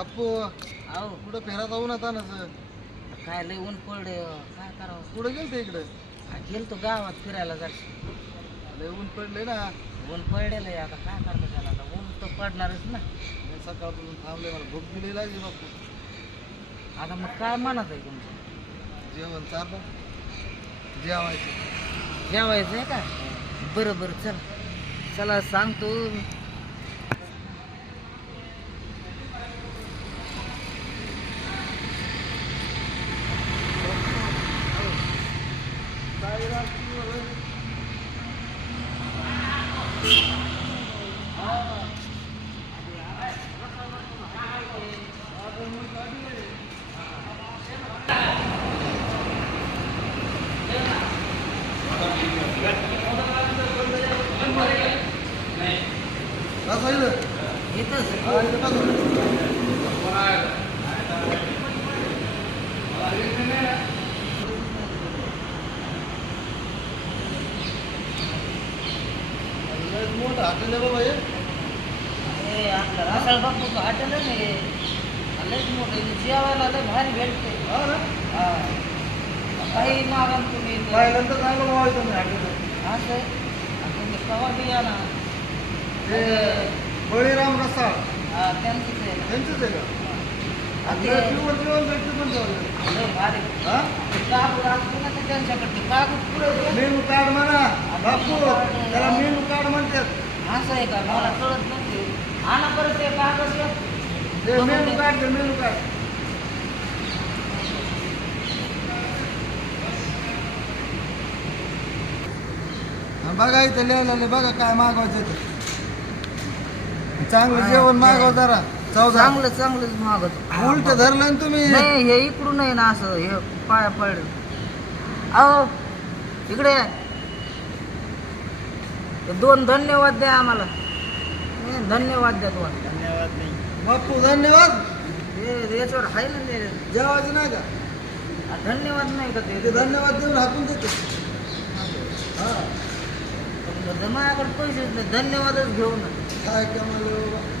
बाप्पू अहो कुठं फिरा जाऊन आता ना काय लय ऊन पडले काय करावं. कुठं गेलते इकडे गेलतो गावात फिरायला जर लय ऊन पडले ना ऊन पडलेलं आहे. आता काय करतो त्याला, आता ऊन तर पडणारच ना. मी सकाळपासून थांबले मला भूक दिली लागली बाप्पू आता मग काय म्हणत आहे तुमचं? जेवण चाललं जेवायचं जेवायचं आहे का? बरं बरं चल चला सांगतो. मोठं हॉटेल आहे बाबा हे आपलं रसाळ बापूचं हॉटेल आहे ना, लयच मोठं आहे. जेवायला लय भारी भेटते. हा ना काही मागा तुम्ही पहिल्यांदा चांगलं व्हायचं मी हॉटेल असं आहे. आणि तुम्ही कवा बी या ना. ते बळीराम रसाळ त्यांचंच आहे. त्यांचंच आहे का आणि आपल्याला जेवण जेवण भेटते पण जेवण लय भारी. हा ते कागद असतो ना ते त्यांच्याकडे कागद पुढे दे. मेनू कार्ड म्हणा बापू त्याला मेनू कार्ड म्हणतात असं आहे का? मला कळत नव्हते. आणा परत ते कागद घ्या. ते मेनू कार्ड मेनू कार्ड बघा इथं लिहिलेलं बघा काय मागवायचं ते चांगलं जेवण मागव जरा चौदा चांगलं चांगलंच मागत. उलट धरलं ना तुम्ही नाही हे इकडून आहे ना, असं हे पाया पडलं. अहो इकडे या. ते 2 धन्यवाद द्या आम्हाला. नाही, धन्यवाद द्या तुम्हाला. धन्यवाद नाही बापू धन्यवाद हे याच्यावर आहे ना ते. जेवायचं नाही का धन्यवाद नाही का ते ते? धन्यवाद देऊन हाकून देते हा माझ्याकडे पैसेच नाही. धन्यवादच घेऊ ना. काय कमाल रे बाबा